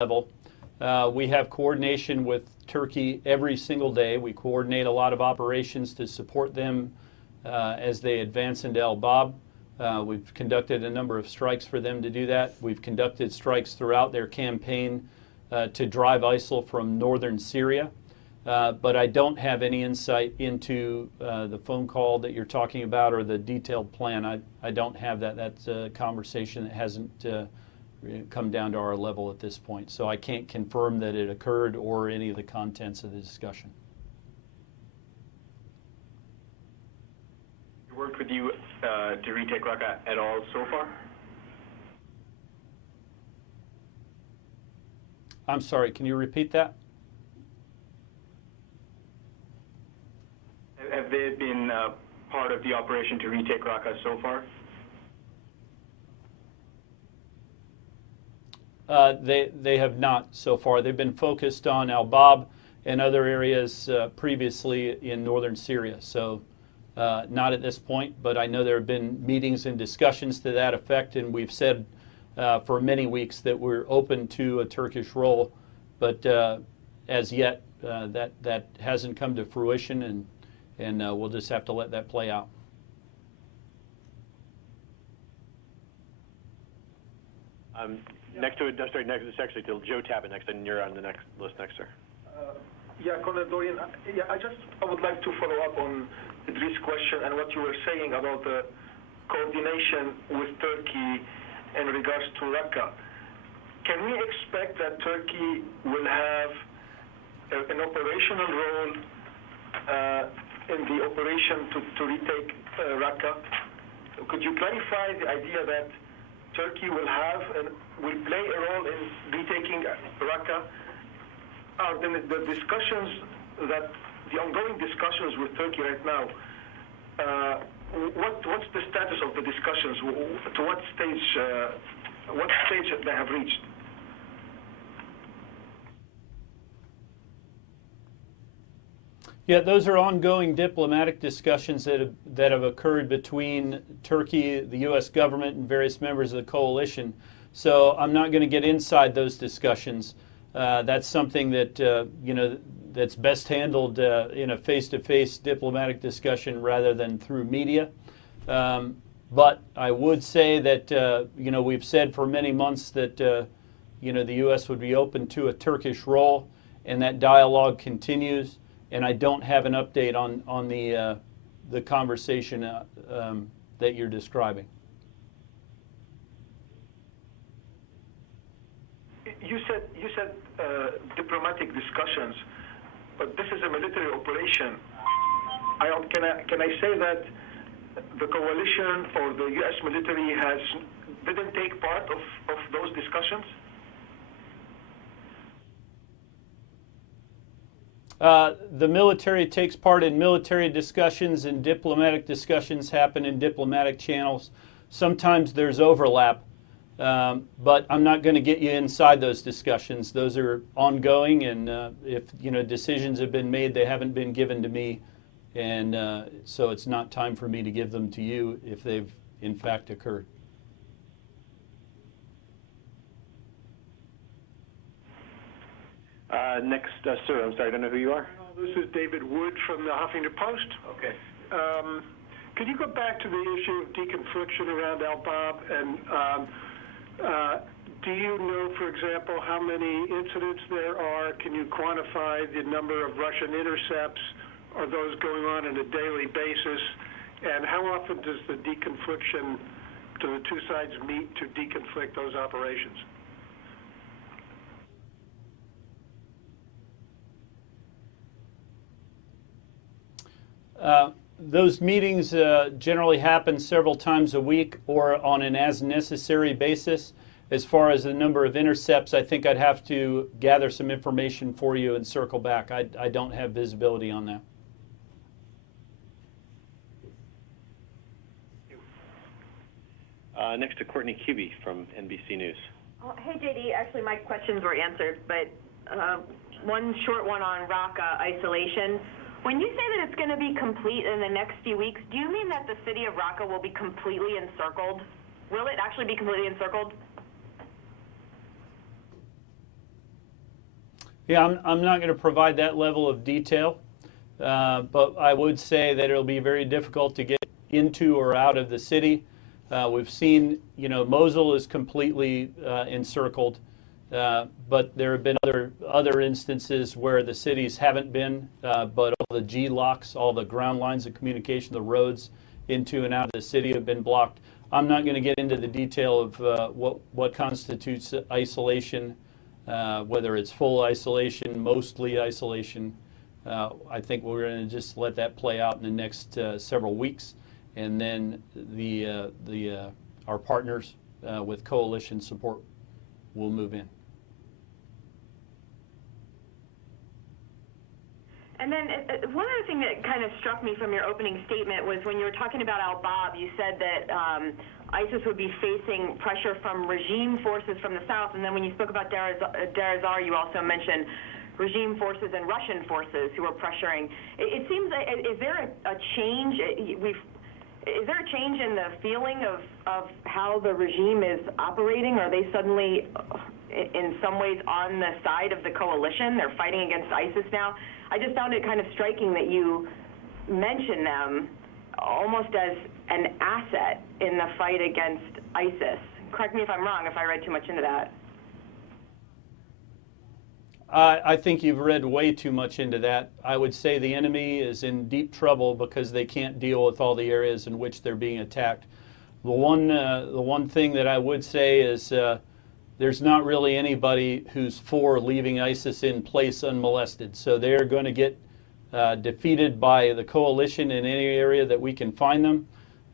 level. We have coordination with Turkey every single day. We coordinate a lot of operations to support them as they advance into El Bab. We've conducted a number of strikes for them to do that. We've conducted strikes throughout their campaign to drive ISIL from northern Syria. But I don't have any insight into the phone call that you're talking about or the detailed plan. I don't have that. That's a conversation that hasn't come down to our level at this point. So I can't confirm that it occurred or any of the contents of the discussion. Worked with you to retake Raqqa at all so far? I'm sorry, can you repeat that? Have they been part of the operation to retake Raqqa so far? They have not so far. They've been focused on Al Bab and other areas previously in northern Syria. So not at this point, but I know there have been meetings and discussions to that effect, and we've said for many weeks that we're open to a Turkish role, but as yet that hasn't come to fruition, and we'll just have to let that play out. Next to it, sorry, next, it's actually till Joe Tabbitt next, and you're on the next list next, sir. Yeah, Colonel Dorian, I would like to follow up on Idris' question and what you were saying about the coordination with Turkey in regards to Raqqa. Can we expect that Turkey will have an operational role in the operation to retake Raqqa? Could you clarify the idea that Turkey will play a role in retaking Raqqa? The discussions the ongoing discussions with Turkey right now, what's the status of the discussions? To what stage they have reached? Yeah, those are ongoing diplomatic discussions that have occurred between Turkey, the U.S. government, and various members of the coalition. So I'm not going to get inside those discussions. That's something that that's best handled in a face-to-face diplomatic discussion rather than through media. But I would say that we've said for many months that the U.S. would be open to a Turkish role, and that dialogue continues. And I don't have an update on the conversation that you're describing. You said diplomatic discussions, but this is a military operation. Can I say that the coalition or the U.S. military didn't take part of those discussions? The military takes part in military discussions, and diplomatic discussions happen in diplomatic channels. Sometimes there's overlap, but I'm not going to get you inside those discussions. Those are ongoing, and if decisions have been made, they haven't been given to me, and so it's not time for me to give them to you if they've in fact occurred. Next, sir, I'm sorry, I don't know who you are. This is David Wood from the Huffington Post. Okay. Could you go back to the issue of deconfliction around Al Bab? And do you know, for example, how many incidents there are? Can you quantify the number of Russian intercepts? Are those going on a daily basis? And how often does the deconfliction, do the two sides meet to deconflict those operations? Those meetings generally happen several times a week or on an as-necessary basis. As far as the number of intercepts, I think I'd have to gather some information for you and circle back. I don't have visibility on that. Next to Courtney Kibbe from NBC News. Oh, hey, JD. Actually, my questions were answered, but one short one on Raqqa isolation. When you say that it's going to be complete in the next few weeks, do you mean that the city of Raqqa will be completely encircled? Will it actually be completely encircled? Yeah, I'm not going to provide that level of detail, but I would say that it'll be very difficult to get into or out of the city. We've seen, Mosul is completely encircled, but there have been other instances where the cities haven't been, but all the G-locks, all the ground lines of communication, the roads into and out of the city have been blocked. I'm not going to get into the detail of what constitutes isolation, whether it's full isolation, mostly isolation. I think we're going to just let that play out in the next several weeks, and then our partners with coalition support will move in. And then one other thing that kind of struck me from your opening statement was when you were talking about al-Bab, you said that ISIS would be facing pressure from regime forces from the south, and then when you spoke about Deir ez-Zor, you also mentioned regime forces and Russian forces who are pressuring. It seems, is there a change? Is there a change in the feeling of how the regime is operating? Are they suddenly, in some ways, on the side of the coalition? They're fighting against ISIS now? I just found it kind of striking that you mention them almost as an asset in the fight against ISIS. Correct me if I'm wrong, if I read too much into that. I think you've read way too much into that. I would say the enemy is in deep trouble because they can't deal with all the areas in which they're being attacked. The one thing that I would say is there's not really anybody who's for leaving ISIS in place unmolested. So they're going to get defeated by the coalition in any area that we can find them.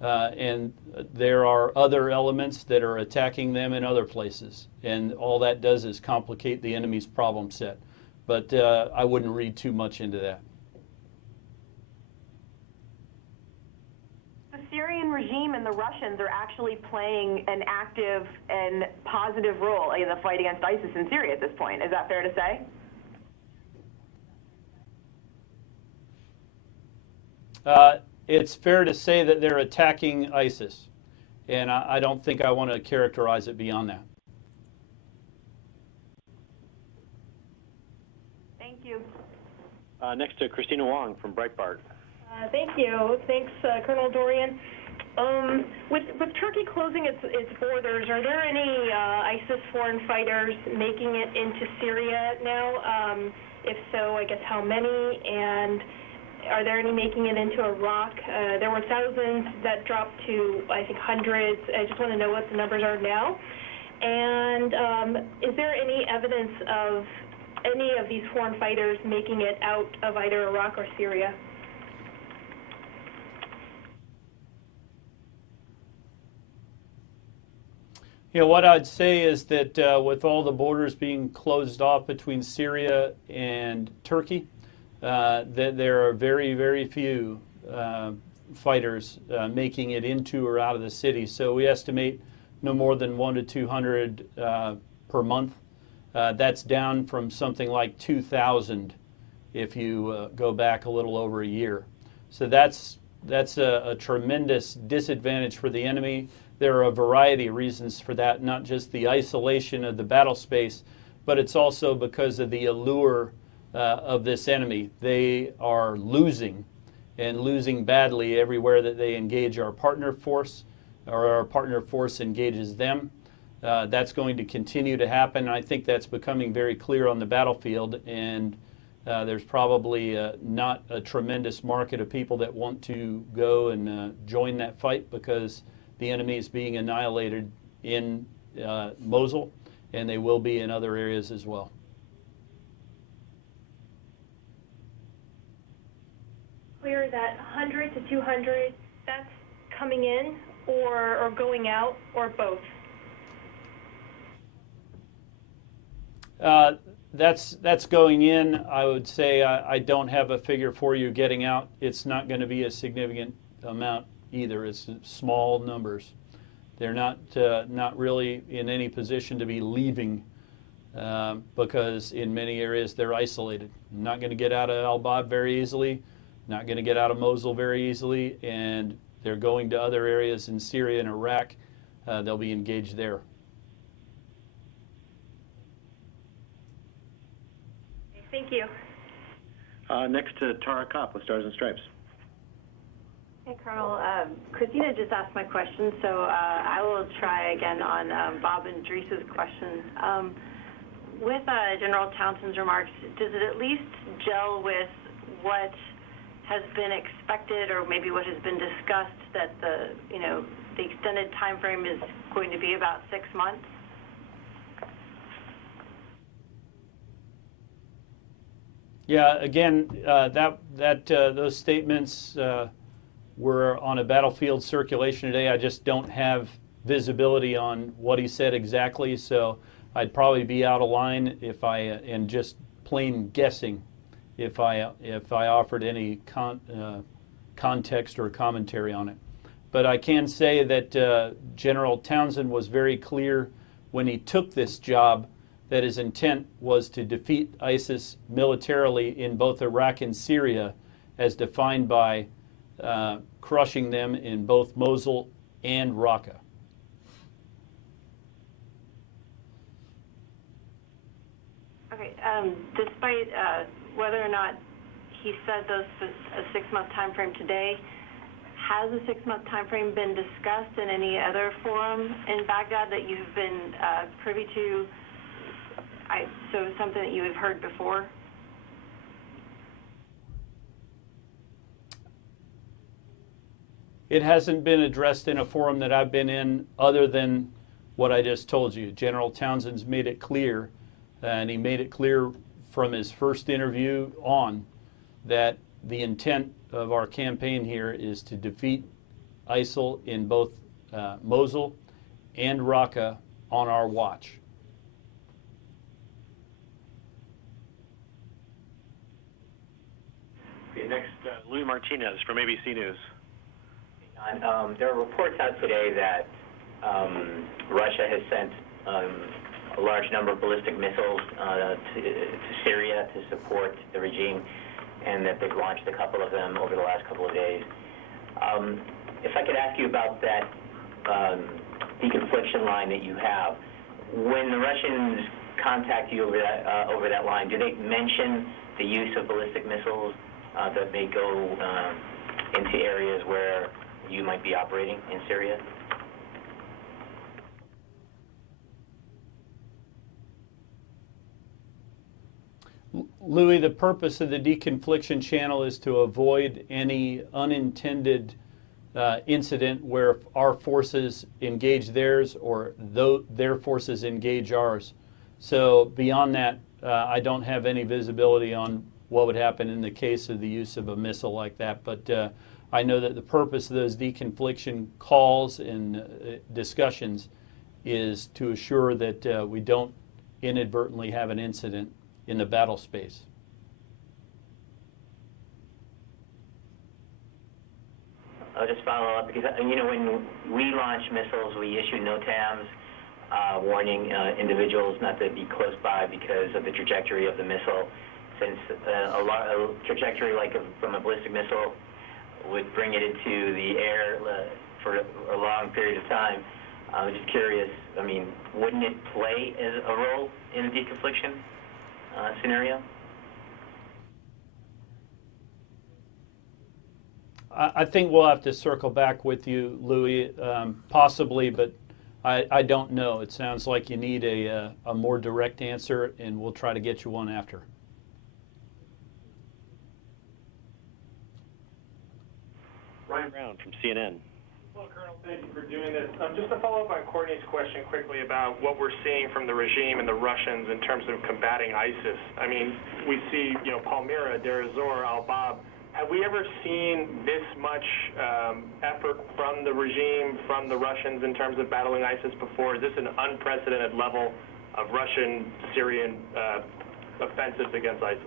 And there are other elements that are attacking them in other places. And all that does is complicate the enemy's problem set. But I wouldn't read too much into that. The Syrian regime and the Russians are actually playing an active and positive role in the fight against ISIS in Syria at this point. Is that fair to say? It's fair to say that they're attacking ISIS, and I don't think I want to characterize it beyond that. Thank you. Next to Christina Wong from Breitbart. Thank you. Thanks, Colonel Dorian. With Turkey closing its borders, are there any ISIS foreign fighters making it into Syria now? If so, I guess how many? And are there any making it into Iraq? There were thousands that dropped to, I think, hundreds. I just want to know what the numbers are now. And is there any evidence of any of these foreign fighters making it out of either Iraq or Syria? What I'd say is that with all the borders being closed off between Syria and Turkey, that there are very, very few fighters making it into or out of the city. So we estimate no more than 100 to 200 per month. That's down from something like 2,000 if you go back a little over a year. So that's a tremendous disadvantage for the enemy. There are a variety of reasons for that, not just the isolation of the battle space, but it's also because of the allure of this enemy. They are losing, and losing badly everywhere that they engage our partner force, or our partner force engages them. That's going to continue to happen. I think that's becoming very clear on the battlefield, and there's probably not a tremendous market of people that want to go and join that fight because the enemy is being annihilated in Mosul, and they will be in other areas as well. Clear that 100 to 200, that's coming in or going out, or both? That's going in. I would say I don't have a figure for you getting out. It's not going to be a significant amount either. It's small numbers. They're not really in any position to be leaving because in many areas they're isolated. Not going to get out of al-Bab very easily, not going to get out of Mosul very easily, and they're going to other areas in Syria and Iraq. They'll be engaged there. Thank you. Next to Tara Kopp with Stars and Stripes. Hey, Colonel. Christina just asked my question, so I will try again on Bob and Drees's question. With General Townsend's remarks, does it at least gel with what has been expected, or maybe what has been discussed, that the extended time frame is going to be about 6 months? Yeah, again, those statements were on a battlefield circulation today. I just don't have visibility on what he said exactly, so I'd probably be out of line if and just plain guessing if I offered any context or commentary on it. But I can say that General Townsend was very clear when he took this job that his intent was to defeat ISIS militarily in both Iraq and Syria, as defined by crushing them in both Mosul and Raqqa. Okay. Despite whether or not he said a 6-month time frame today, has a 6-month time frame been discussed in any other forum in Baghdad that you've been privy to? So something that you have heard before? It hasn't been addressed in a forum that I've been in, other than what I just told you. General Townsend's made it clear, and he made it clear from his first interview on, that the intent of our campaign here is to defeat ISIL in both Mosul and Raqqa on our watch. Okay, next, Louis Martinez from ABC News. There are reports out today that Russia has sent a large number of ballistic missiles to Syria to support the regime, and that they've launched a couple of them over the last couple of days. If I could ask you about that deconfliction line that you have, when the Russians contact you over that line, do they mention the use of ballistic missiles that may go into areas where you might be operating in Syria? Louis, the purpose of the deconfliction channel is to avoid any unintended incident where our forces engage theirs, or their forces engage ours. So beyond that, I don't have any visibility on what would happen in the case of the use of a missile like that. But I know that the purpose of those deconfliction calls and discussions is to assure that we don't inadvertently have an incident in the battle space. I'll just follow up, because when we launch missiles, we issue NOTAMs warning individuals not to be close by because of the trajectory of the missile. Since a trajectory from a ballistic missile would bring it into the air for a long period of time, I was just curious, wouldn't it play as a role in a deconfliction scenario? I think we'll have to circle back with you, Louis, possibly, but I don't know. It sounds like you need a more direct answer, and we'll try to get you one after. Ryan Brown from CNN. Well, Colonel, thank you for doing this. Just to follow up on Courtney's question quickly about what we're seeing from the regime and the Russians in terms of combating ISIS. We see, Palmyra, Deir ez-Zor, Al-Bab. Have we ever seen this much effort from the regime, from the Russians in terms of battling ISIS before? Is this an unprecedented level of Russian-Syrian offensives against ISIS?